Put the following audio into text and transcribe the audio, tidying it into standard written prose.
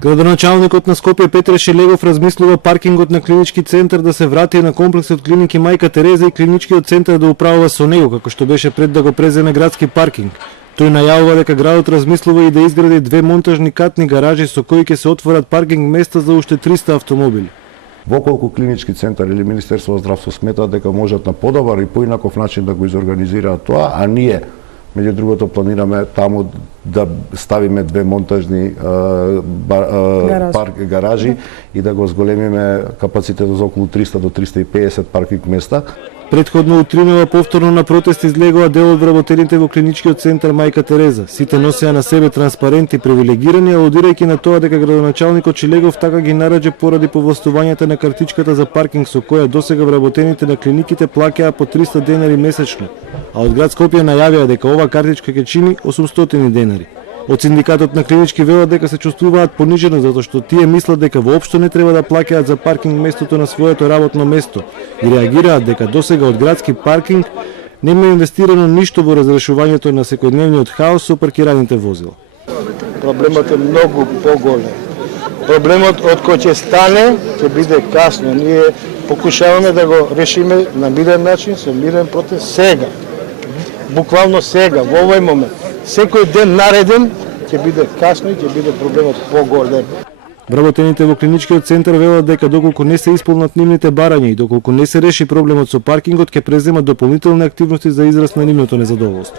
Градоначалникот на Скопје Петре Шелегов размислува паркингот на клинички центар да се врати на комплексот клиники Мајка Тереза и клиничкиот центар да управува со него, како што беше пред да го преземе градски паркинг. Тој најавува дека градот размислува и да изгради 2 монтажни катни гаражи со кои ќе се отворат паркинг места за уште 300 автомобили. Воколку клинички центар или Министерство за здравство сметаат дека можат на подобар и поинаков начин да го изорганизираат тоа, а ние меѓу другото планираме таму да ставиме 2 монтажни гаражи и да го зголемиме капацитетот за околу 300 до 350 паркинг места. Предходно утринава повторно на протест излегува дел од вработените во клиничкиот центар Мајка Тереза. Сите носеа на себе транспаренти привилегирани, алудирајќи на тоа дека градоначалникот Шелегов така ги нараѓа поради повластувањето на картичката за паркинг со која досега вработените на клиниките плаќаа по 300 денари месечно, а од град Скопје најавија дека ова картичка ќе чини 800 денари. Од синдикатот на клинички велат дека се чувствуваат понижено затоа што тие мислат дека воопшто не треба да плаќаат за паркинг местото на своето работно место и реагираат дека досега од градски паркинг нема инвестирано ништо во разрешувањето на секојдневниот хаос со паркираните возила. Проблемот е многу поголем. Проблемот од кој ќе стане ќе биде касно. Ние покушаваме да го решиме на мирен начин, со мирен протест сега. Буквално сега, во овој момент. Секој ден нареден ќе биде касно и ќе биде проблемот поголем. Вработените во клиничкиот центар велат дека доколку не се исполнат нивните барања и доколку не се реши проблемот со паркингот, ќе преземат дополнителни активности за израз на нивното незадоволство.